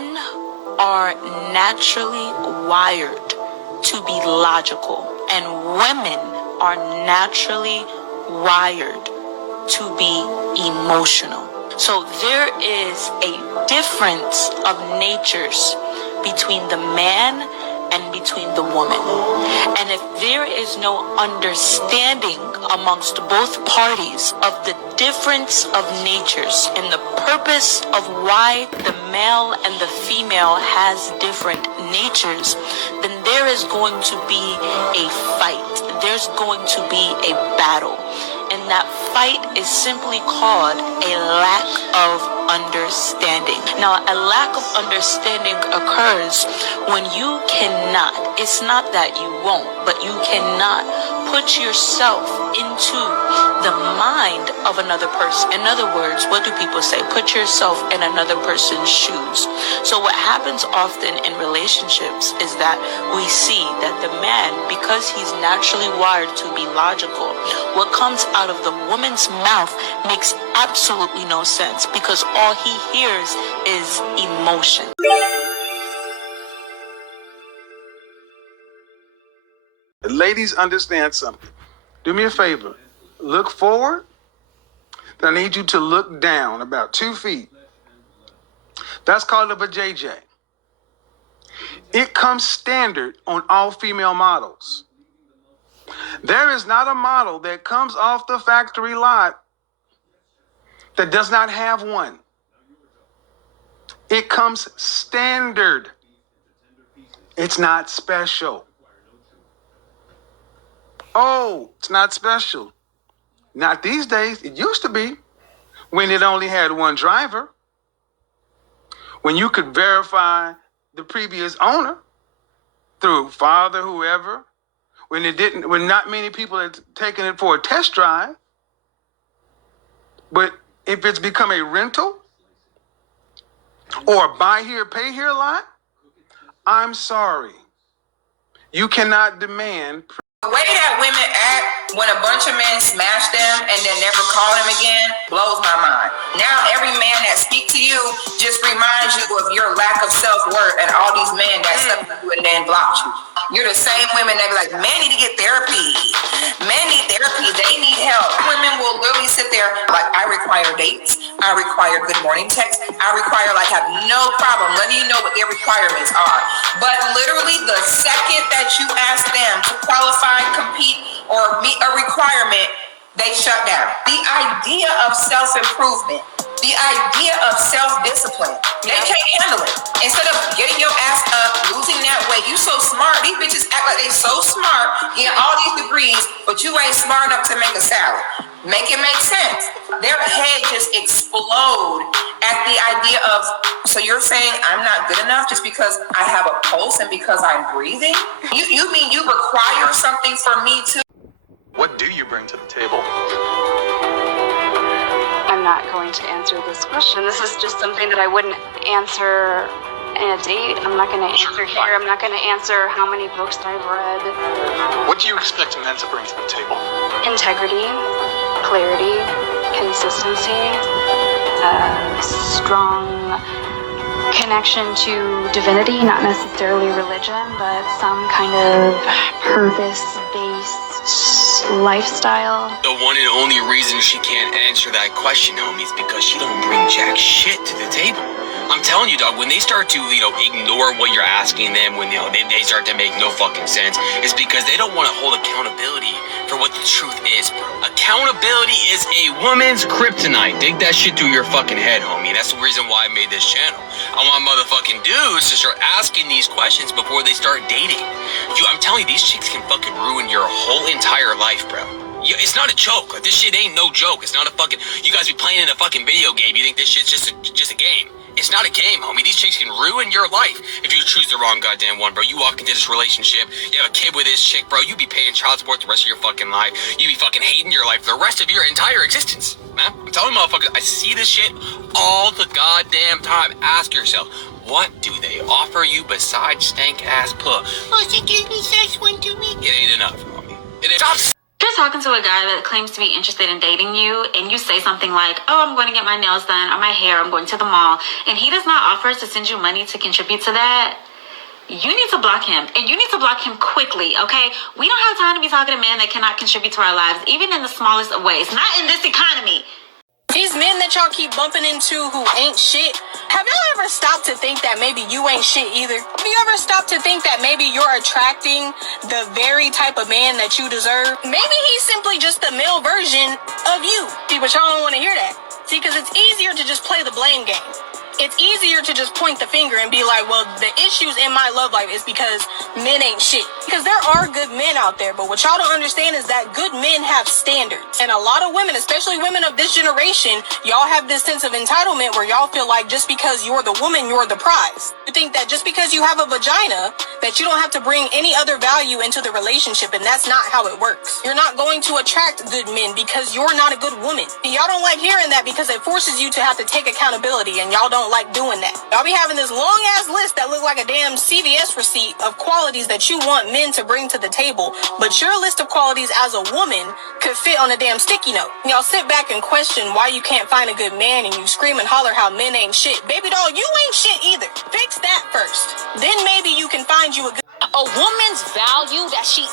Men are naturally wired to be logical, and women are naturally wired to be emotional. So there is a difference of natures between the man and between the woman. And if there is no understanding amongst both parties of the difference of natures and the purpose of why the male and the female has different natures, then there is going to be a fight. There's going to be a battle. And that fight is simply called a lack of understanding. Now, a lack of understanding occurs when you cannot, it's not that you won't, but you cannot put yourself into the mind of another person. In other words, what do people say? Put yourself in another person's shoes. So what happens often in relationships is that we see that the man, because he's naturally wired to be logical, what comes out of the woman's mouth makes absolutely no sense, because all he hears is emotion. Ladies, understand something. Do me a favor. Look forward. Then I need you to look down about 2 feet. That's called a vajayjay. It comes standard on all female models. There is not a model that comes off the factory lot that does not have one. It comes standard. It's not special. Oh, it's not special. Not these days. It used to be when it only had one driver. When you could verify the previous owner through father, whoever. When not many people had taken it for a test drive. But if it's become a rental or a buy here, pay here lot, I'm sorry. You cannot demand. The way that women act when a bunch of men smash them and then never call them again blows my mind. Now every man that speaks to you just reminds you of your lack of self-worth and all these men that stuck you and then blocked you. You're the same women that be like, men need to get therapy. Men need therapy. They need help. Women will literally sit there like, I require dates. I require good morning texts. I require, like, have no problem letting you know what their requirements are. But literally the second that you ask them to qualify, compete, or meet a requirement, they shut down. The idea of self-improvement, the idea of self-discipline, they can't handle it. Instead of getting your ass up, losing that weight, you so smart. These bitches act like they so smart, getting all these degrees, but you ain't smart enough to make a salad. Make it make sense. Their head just explode at the idea of, so you're saying I'm not good enough just because I have a pulse and because I'm breathing? You mean you require something from me too? What do you bring to the table? I'm not going to answer this question. This is just something that I wouldn't answer in a date. I'm not going to answer here. I'm not going to answer how many books I've read. What do you expect men to bring to the table? Integrity, clarity, consistency, strong connection to divinity, not necessarily religion, but some kind of purpose-based lifestyle. The one and only reason she can't answer that question, homie, is because she don't bring jack shit to the table. I'm telling you, dog, when they start to, ignore what you're asking them, when, they start to make no fucking sense, it's because they don't want to hold accountability for what the truth is, bro. Accountability is a woman's kryptonite. Dig that shit through your fucking head, homie. That's the reason why I made this channel. I want motherfucking dudes to start asking these questions before they start dating. I'm telling you, these chicks can fucking ruin your whole entire life, bro. It's not a joke. This shit ain't no joke. It's not a fucking... You guys be playing in a fucking video game. You think this shit's just a game. It's not a game, homie. These chicks can ruin your life if you choose the wrong goddamn one, bro. You walk into this relationship, you have a kid with this chick, bro. You be paying child support the rest of your fucking life. You be fucking hating your life the rest of your entire existence, man. I'm telling motherfuckers, I see this shit all the goddamn time. Ask yourself, what do they offer you besides stank ass puh? Oh, she gives me sex one to me. It ain't enough, homie. It ain't. Stop. Just talking to a guy that claims to be interested in dating you and you say something like, oh, I'm going to get my nails done or my hair, I'm going to the mall, and he does not offer to send you money to contribute to that, you need to block him, and you need to block him quickly, okay? We don't have time to be talking to men that cannot contribute to our lives, even in the smallest of ways, not in this economy. These men that y'all keep bumping into who ain't shit, have y'all ever stopped to think that maybe you ain't shit either? Have you ever stopped to think that maybe you're attracting the very type of man that you deserve? Maybe he's simply just the male version of you. See, but y'all don't want to hear that. See, because it's easier to just play the blame game. It's easier to just point the finger and be like, well, the issues in my love life is because men ain't shit. Because there are good men out there, but what y'all don't understand is that good men have standards. And a lot of women, especially women of this generation, y'all have this sense of entitlement where y'all feel like just because you're the woman, you're the prize. You think that just because you have a vagina, that you don't have to bring any other value into the relationship, and that's not how it works. You're not going to attract good men because you're not a good woman. And y'all don't like hearing that because it forces you to have to take accountability, and y'all don't like doing that. Y'all be having this long ass list that look like a damn CVS receipt of qualities that you want men to bring to the table, but your list of qualities as a woman could fit on a damn sticky note. Y'all sit back and question why you can't find a good man, and you scream and holler how men ain't shit. Baby doll, you ain't shit either. Fix that first. Then maybe you can find you a good... A woman's value that she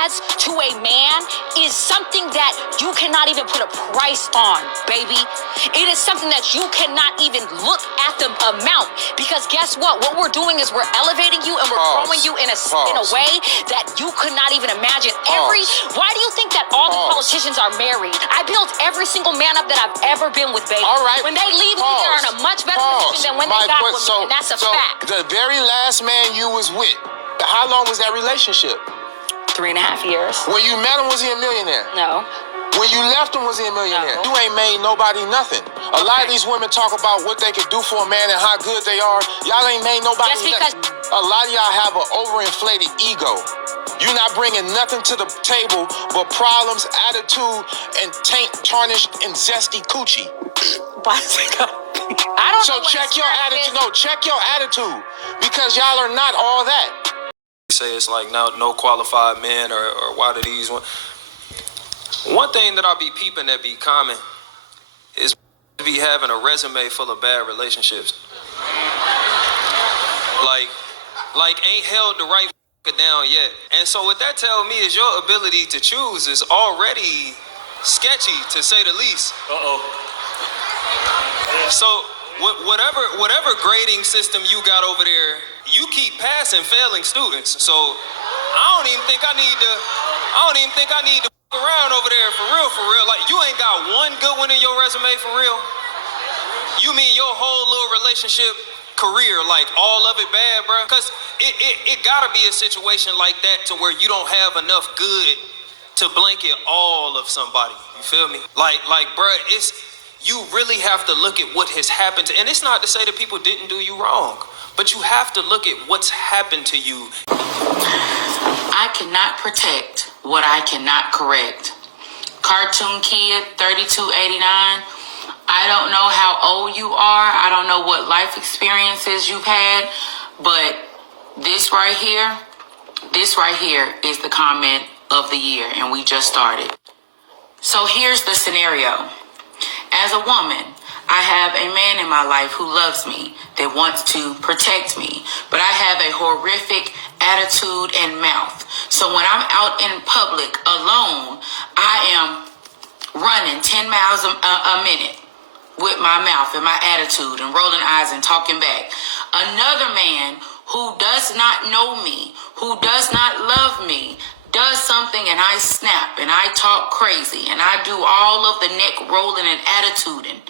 adds to a man is something that you cannot even put a price on, baby. It is something that you cannot even look at the amount, because guess what? What we're doing is we're elevating you and we're growing you in a way that you could not even imagine. Why do you think that all the politicians are married? I built every single man up that I've ever been with, baby. All right. When they leave me, they're in a much better position than when they got with me, and that's a fact. The very last man you was with, how long was that relationship? 3.5 years. When you met him, was he a millionaire? No. When you left him, was he a millionaire? No. You ain't made nobody nothing. A lot of these women talk about what they could do for a man and how good they are. Y'all ain't made nobody nothing. A lot of y'all have an overinflated ego. You're not bringing nothing to the table but problems, attitude, and taint, tarnished, and zesty coochie. I don't So know what check your attitude. No, check your attitude, because y'all are not all that. Say it's like no qualified men, or why do these one thing that I be peeping that be common is be having a resume full of bad relationships. Like ain't held the right down yet. And so what that tell me is your ability to choose is already sketchy, to say the least. So whatever grading system you got over there, you keep passing failing students. So I don't even think I need to f around over there for real. Like, you ain't got one good one in your resume for real? You mean your whole little relationship career, like all of it bad, bro? Cause it gotta be a situation like that to where you don't have enough good to blanket all of somebody. You feel me? Like, bro, you really have to look at what has happened to, and it's not to say that people didn't do you wrong, but you have to look at what's happened to you. I cannot protect what I cannot correct. Cartoon Kid 3289. I don't know how old you are. I don't know what life experiences you've had, but this right here is the comment of the year, and we just started. So here's the scenario. As a woman, I have a man in my life who loves me, that wants to protect me, but I have a horrific attitude and mouth. So when I'm out in public alone, I am running 10 miles a minute with my mouth and my attitude and rolling eyes and talking back. Another man who does not know me, who does not love me, does something and I snap and I talk crazy and I do all of the neck rolling and attituding,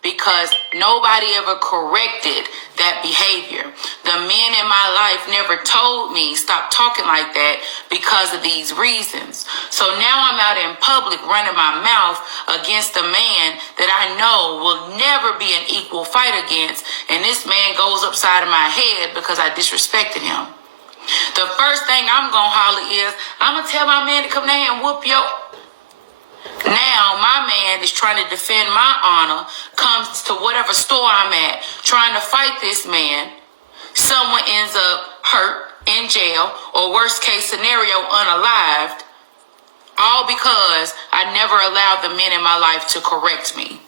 because nobody ever corrected that behavior. The men in my life never told me stop talking like that because of these reasons. So now I'm out in public running my mouth against a man that I know will never be an equal fight against, and this man goes upside of my head because I disrespected him. The first thing I'm gonna holler is, I'm gonna tell my man to come down here and whoop your... Now my man is trying to defend my honor, comes to whatever store I'm at, trying to fight this man. Someone ends up hurt, in jail, or worst case scenario, unalived. All because I never allowed the men in my life to correct me.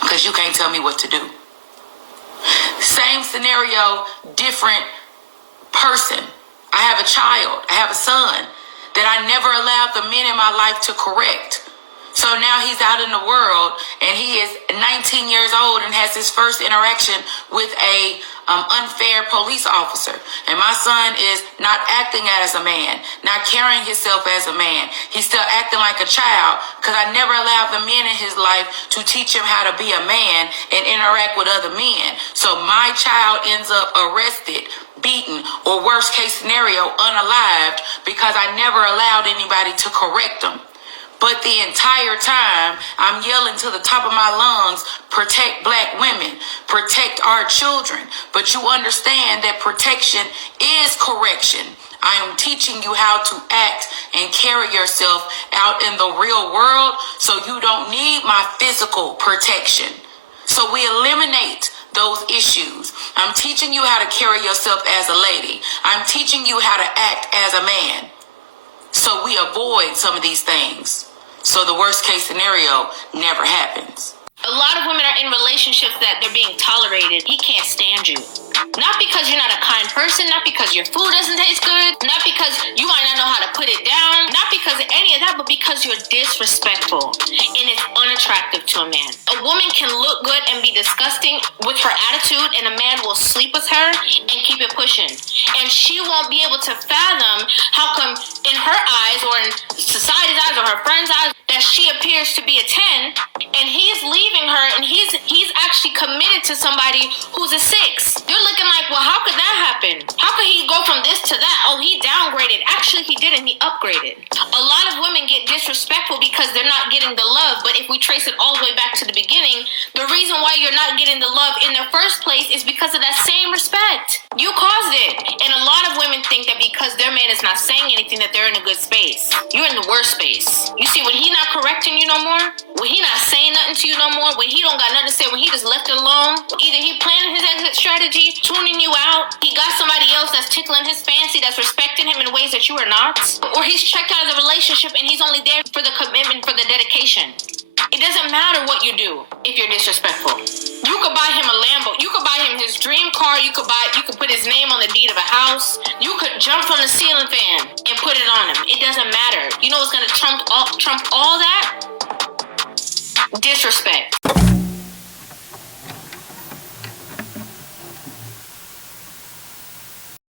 Because you can't tell me what to do. Same scenario, different person. I have a child, I have a son that I never allowed the men in my life to correct. So now he's out in the world and he is 19 years old and has his first interaction with a unfair police officer. And my son is not acting as a man, not carrying himself as a man. He's still acting like a child because I never allowed the men in his life to teach him how to be a man and interact with other men. So my child ends up arrested, beaten, or worst case scenario, unalived because I never allowed anybody to correct him. But the entire time, I'm yelling to the top of my lungs, protect black women, protect our children. But you understand that protection is correction. I am teaching you how to act and carry yourself out in the real world so you don't need my physical protection. So we eliminate those issues. I'm teaching you how to carry yourself as a lady. I'm teaching you how to act as a man. So we avoid some of these things. So the worst case scenario never happens. A lot of women are in relationships that they're being tolerated. He can't stand you. Not because you're not a kind person, not because your food doesn't taste good, not because you might not know how to put it down, not because of any of that, but because you're disrespectful and it's unattractive to a man. A woman can look good and be disgusting with her attitude, and a man will sleep with her and keep it pushing. And she won't be able to fathom how come in her eyes or in society's eyes or her friends' eyes that she appears to be a 10 and he's leaving her and he's actually committed to somebody who's a 6. You're looking like, well, how could that happen? How could he go from this to that? Oh, he downgraded. Actually, he didn't. He upgraded. A lot of women get disrespectful because they're not getting the love. But if we trace it all the way back to the beginning, the reason why you're not getting the love in the first place is because of that same respect. You caused it. And a lot of women think that because their man is not saying anything that they're in a good space. You're in the worst space. You see, when he not correcting you no more, when he not saying nothing to you no more, when he don't got nothing to say, when he just left it alone, either he planning his exit strategy, tuning you out, he got somebody else that's tickling his fancy, that's respecting him in ways that you are not, or he's checked out of the relationship and he's only there for the commitment, for the dedication. It doesn't matter what you do if you're disrespectful. You could buy him a Lambo. You could buy him his dream car. You could put his name on the deed of a house. You could jump from the ceiling fan and put it on him. It doesn't matter. You know what's going to trump all that? Disrespect.